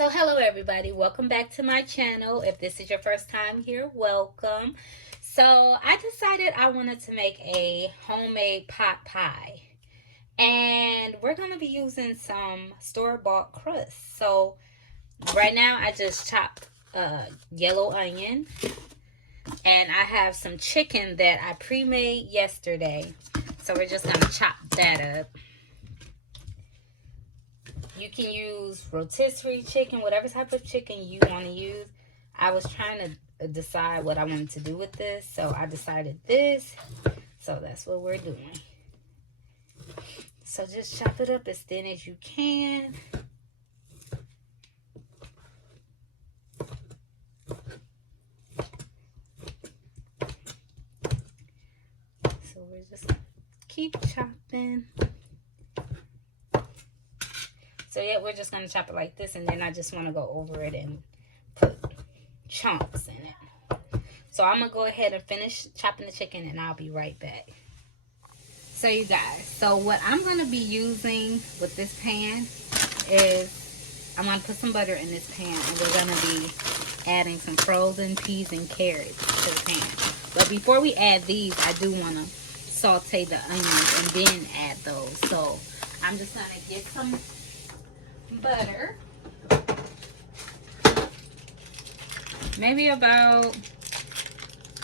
So hello everybody, welcome back to my channel. If this is your first time here, welcome. So I decided I wanted to make a homemade pot pie. And we're going to be using some store-bought crust. So right now I just chopped yellow onion. And I have some chicken that I pre-made yesterday. So we're just going to chop that up. You can use rotisserie chicken, whatever type of chicken you want to use. I was trying to decide what I wanted to do with this, so I decided this. So that's what we're doing. So just chop it up as thin as you can. So we're just keep chopping. So yeah, we're just going to chop it like this, and then I just want to go over it and put chunks in it. So I'm going to go ahead and finish chopping the chicken, and I'll be right back. So you guys, so what I'm going to be using with this pan is I'm going to put some butter in this pan, and we're going to be adding some frozen peas and carrots to the pan. But before we add these, I do want to saute the onions and then add those. So I'm just going to get some butter, maybe about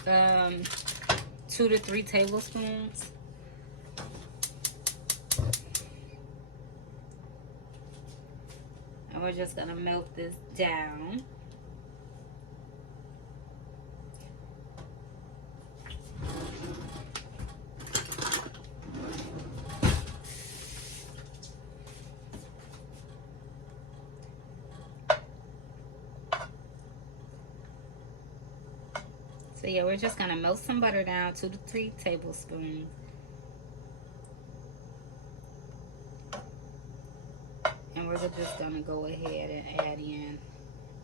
2 to 3 tablespoons. And we're just gonna melt this down. So yeah, we're just gonna melt some butter down, 2 to 3 tablespoons. And we're just gonna go ahead and add in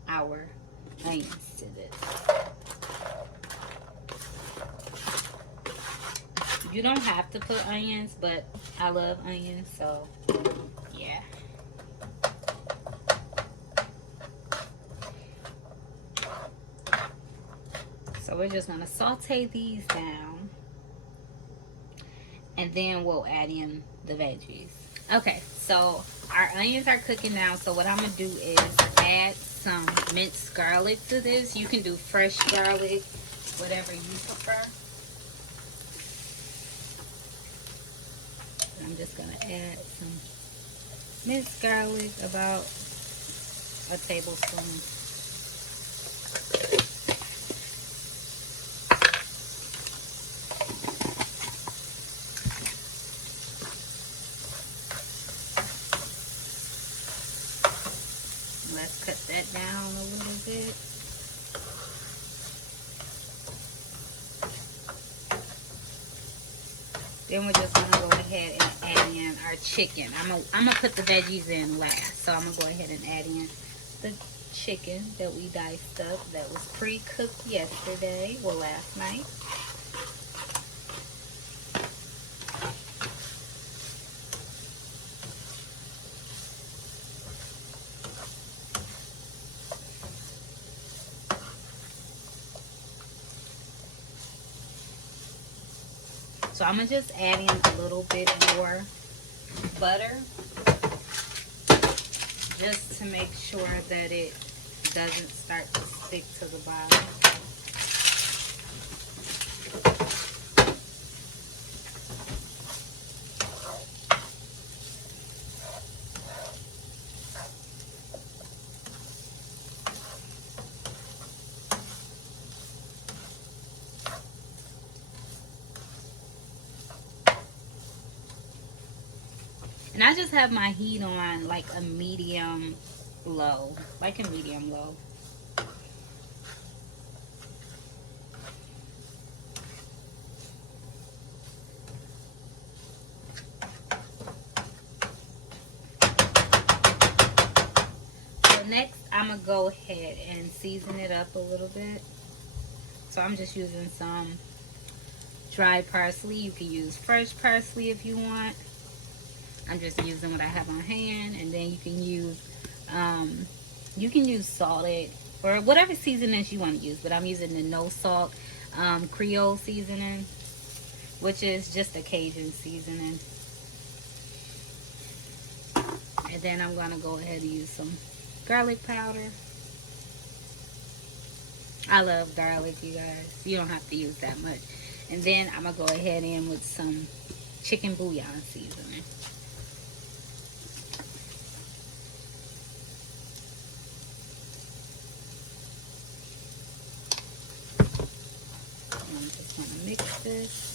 our onions to this. You don't have to put onions, but I love onions, so yeah. So we're just gonna saute these down, and then we'll add in the veggies. Okay, so our onions are cooking now. So what I'm gonna do is add some minced garlic to this. You can do fresh garlic, whatever you prefer. I'm just gonna add some minced garlic, about a tablespoon. Let's cut that down a little bit. Then we're just gonna go ahead and add in our chicken. I'm gonna put the veggies in last. So I'm gonna go ahead and add in the chicken that we diced up, that was pre-cooked yesterday, well, last night. So I'm gonna just add in a little bit more butter, just to make sure that it doesn't start to stick to the bottom. And I just have my heat on like a medium low, like a medium low. So next I'm gonna go ahead and season it up a little bit. So I'm just using some dried parsley. You can use fresh parsley if you want. I'm just using what I have on hand, and then you can use You can use salted or whatever seasonings you want to use, but I'm using the no salt Creole seasoning, which is just a Cajun seasoning. And then I'm going to go ahead and use some garlic powder. I love garlic, you guys. You don't have to use that much. And then I'm going to go ahead in with some chicken bouillon seasoning. I'm just going to mix this.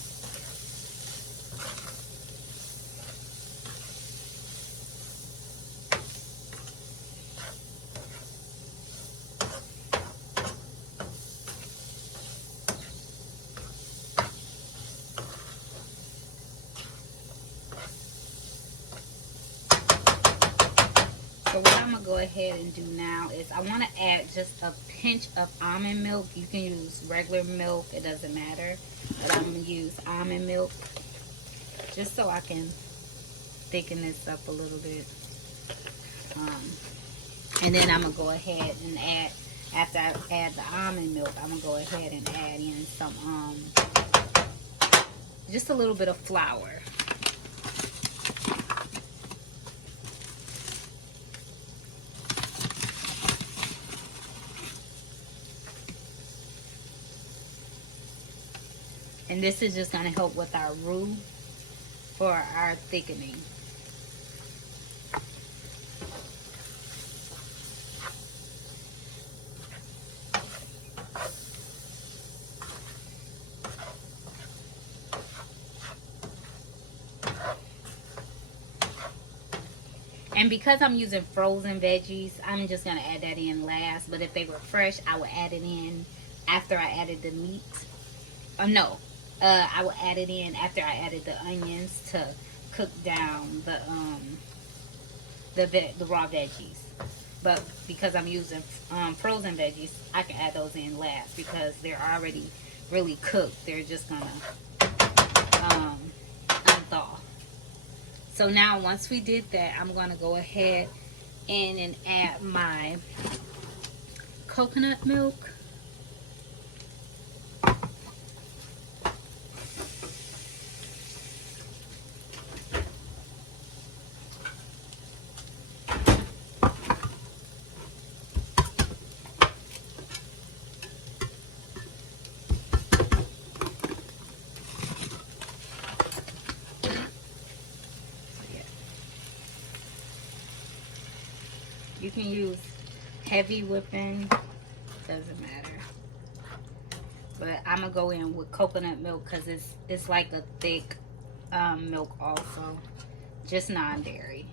So what I'm going to go ahead and do now is I want to add just a pinch of almond milk. You can use regular milk. It doesn't matter. But I'm going to use almond milk just so I can thicken this up a little bit. And then I'm going to go ahead and add, after I add the almond milk, I'm going to go ahead and add in some, just a little bit of flour. And this is just going to help with our roux for our thickening. And because I'm using frozen veggies, I'm just going to add that in last. But if they were fresh, I would add it in after I added the meat. I will add it in after I added the onions to cook down the raw veggies. But because I'm using frozen veggies, I can add those in last because they're already really cooked. They're just gonna unthaw. So now once we did that, I'm gonna go ahead and add my coconut milk. You can use heavy whipping, doesn't matter. But I'm gonna go in with coconut milk because it's like a thick milk also, just non-dairy.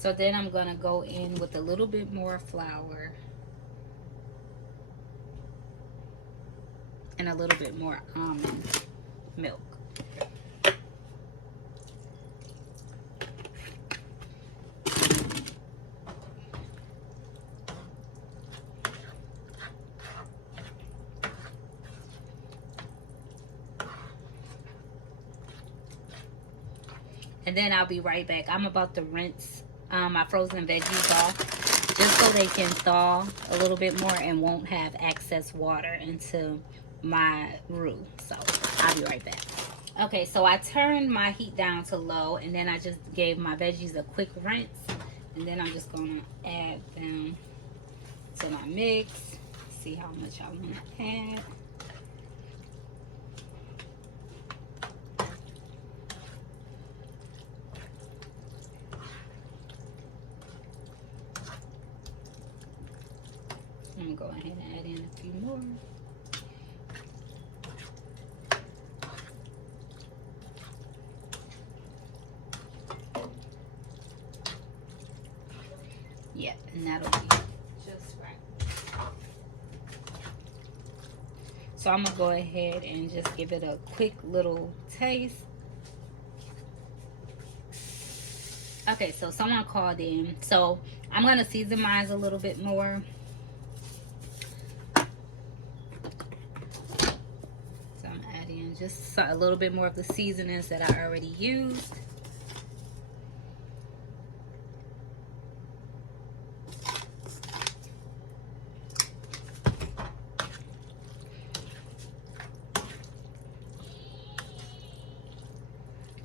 So then I'm going to go in with a little bit more flour and a little bit more almond milk. And then I'll be right back. I'm about to rinse my frozen veggies off just so they can thaw a little bit more and won't have excess water into my roux. So I'll be right back. Okay, so I turned my heat down to low and then I just gave my veggies a quick rinse, and then I'm just gonna add them to my mix. See how much I want to add. I'm gonna go ahead and add in a few more. Yeah, and that'll be just right. So I'm gonna go ahead and just give it a quick little taste. Okay, so someone called in. So I'm going to season mine a little bit more. So I'm adding just a little bit more of the seasonings that I already used.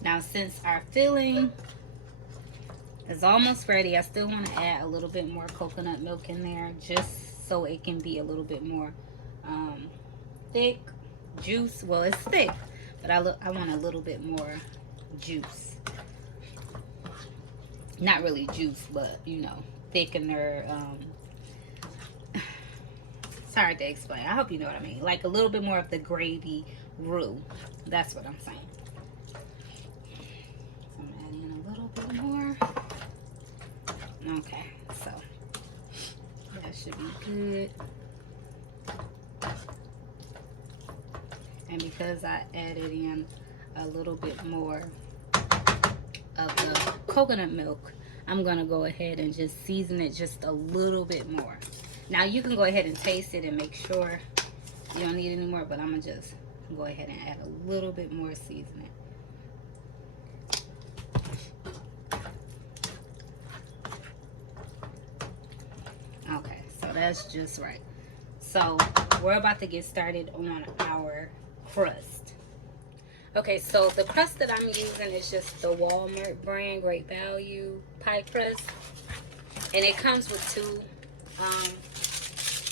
Now, since our filling is almost ready, I still want to add a little bit more coconut milk in there just so it can be a little bit more thick juice. Well, it's thick, but I want a little bit more juice. Not really juice, but you know, thickener. It's hard to explain. I hope you know what I mean. Like a little bit more of the gravy roux. That's what I'm saying. I'm adding a little bit more. Okay, so that should be good. And because I added in a little bit more of the coconut milk, I'm gonna go ahead and just season it just a little bit more. Now you can go ahead and taste it and make sure you don't need any more, but I'm gonna just go ahead and add a little bit more seasoning. Okay, so that's just right. So we're about to get started on our crust. Okay, so the crust that I'm using is just the Walmart brand Great Value pie crust, and it comes with two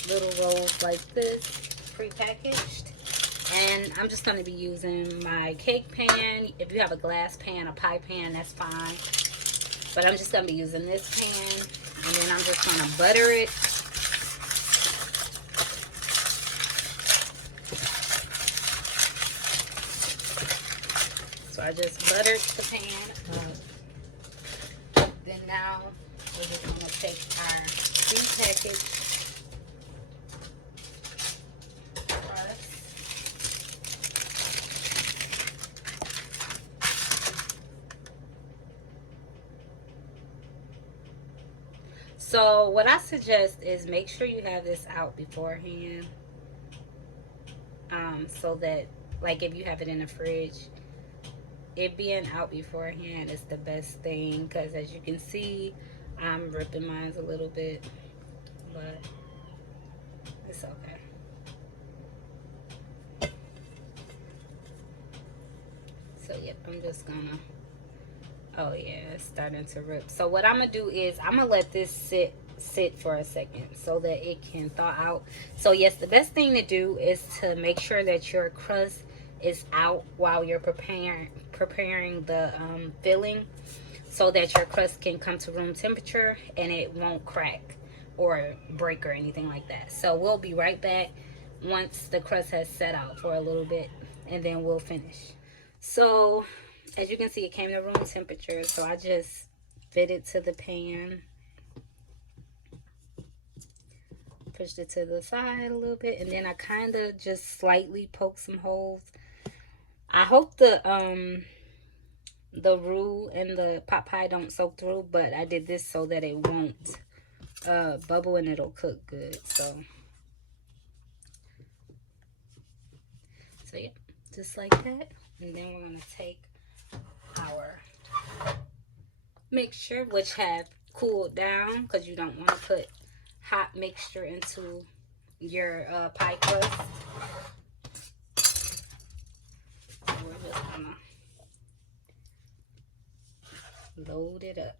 little rolls like this, prepackaged. And I'm just going to be using my cake pan. If you have a glass pan, a pie pan, that's fine. But I'm just going to be using this pan, and then I'm just going to butter it. So I just buttered the pan up. Then now we're just going to take our prepackaged crust. So what I suggest is make sure you have this out beforehand. So that, like, if you have it in the fridge, it being out beforehand is the best thing, because as you can see, I'm ripping mine a little bit, but it's okay. So yep, I'm just gonna, oh yeah, it's starting to rip. So what I'm gonna do is I'm gonna let this sit for a second so that it can thaw out. So yes, the best thing to do is to make sure that your crust is out while you're preparing the filling, so that your crust can come to room temperature and it won't crack or break or anything like that. So we'll be right back once the crust has set out for a little bit, and then we'll finish. So as you can see, it came to room temperature, so I just fit it to the pan, pushed it to the side a little bit, and then I kind of just slightly poked some holes. I hope the roux and the pot pie don't soak through, but I did this so that it won't bubble and it'll cook good. So yeah, just like that. And then we're gonna take our mixture, which have cooled down, because you don't want to put hot mixture into your pie crust. So we're just gonna load it up.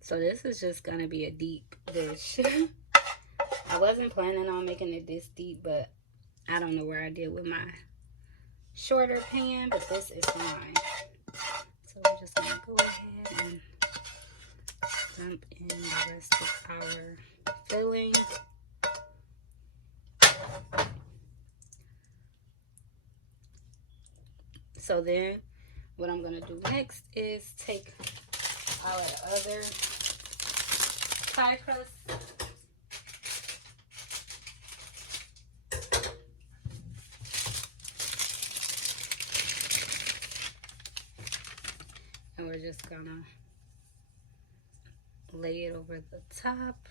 So this is just gonna be a deep dish. I wasn't planning on making it this deep, but I don't know where I did with my shorter pan, but this is fine. So we're just gonna go ahead and dump in the rest of our filling. So then what I'm going to do next is take our other pie crust. And we're just gonna lay it over the top.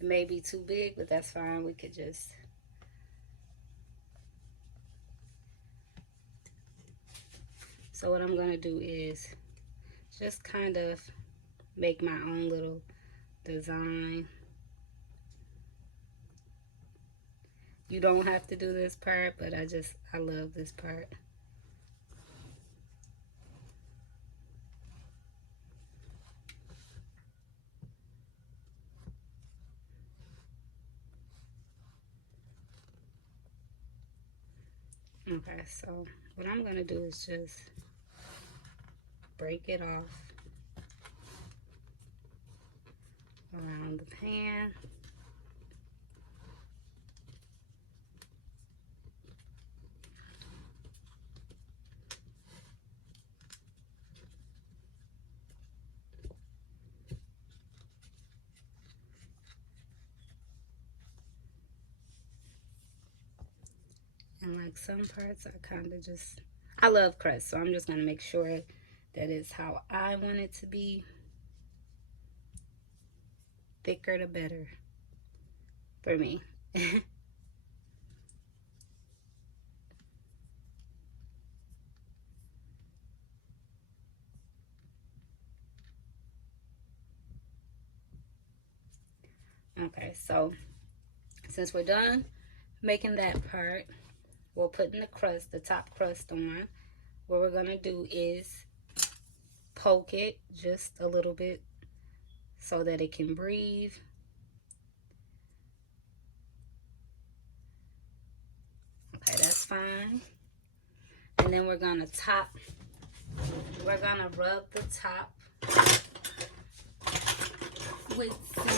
It may be too big, but that's fine. We could just so what I'm gonna do is just kind of make my own little design. You don't have to do this part, but I love this part. Okay, so what I'm gonna do is just break it off around the pan. And like some parts, I love crust, so I'm just gonna make sure that it's how I want it to be. Thicker the better for me. Okay, so since we're done making that part, we're putting the top crust on. What we're gonna do is poke it just a little bit so that it can breathe. Okay, that's fine. And then we're gonna rub the top with some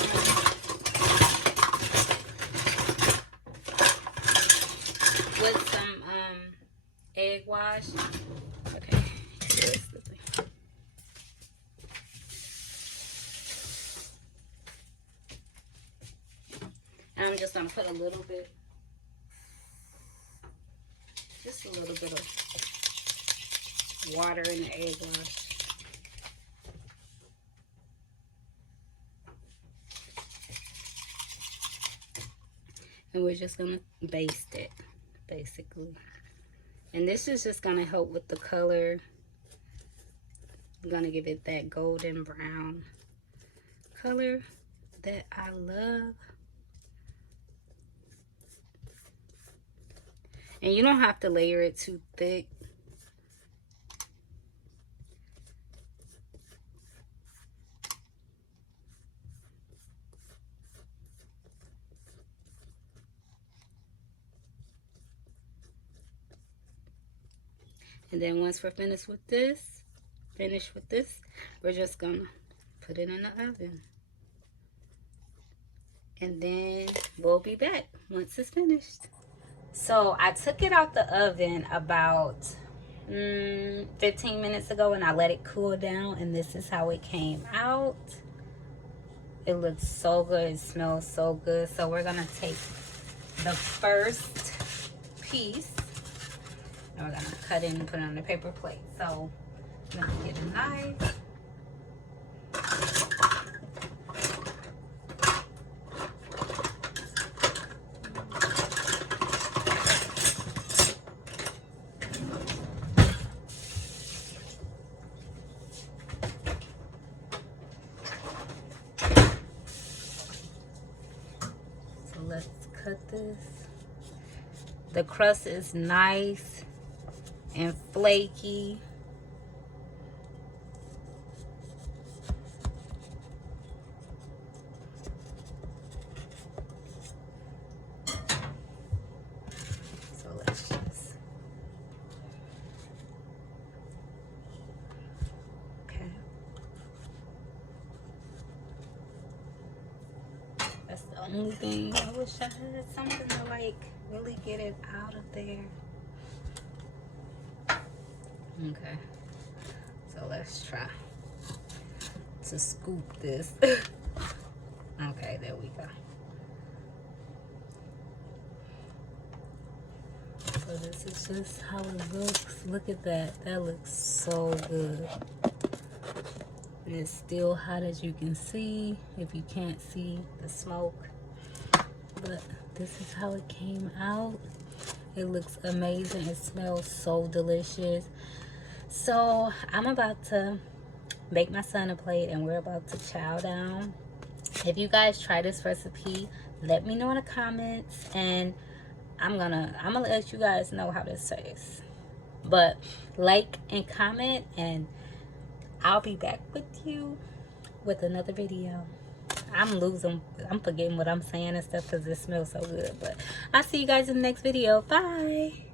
egg wash. Okay, here's the thing. And I'm just gonna put just a little bit of water in the egg wash. And we're just gonna baste it, basically. And this is just gonna help with the color. I'm gonna give it that golden brown color that I love. And you don't have to layer it too thick. And then once we're finished with this, we're just gonna put it in the oven. And then we'll be back once it's finished. So I took it out the oven about 15 minutes ago, and I let it cool down, and this is how it came out. It looks so good. It smells so good. So we're gonna take the first piece and we're gonna cut it and put it on the paper plate. So I'm gonna get a knife. So let's cut this. The crust is nice and flaky. So let's just, okay. That's the only thing. I wish I had something to like really get it out of there. Okay, so let's try to scoop this. Okay, there we go. So this is just how it looks. Look at that. That looks so good. And it's still hot, as you can see, if you can't see the smoke. But this is how it came out. It looks amazing. It smells so delicious. So I'm about to make my son a plate and we're about to chow down. If you guys try this recipe, let me know in the comments, and I'm gonna let you guys know how this tastes. But like and comment, and I'll be back with you with another video. I'm forgetting what I'm saying and stuff because it smells so good. But I'll see you guys in the next video. Bye.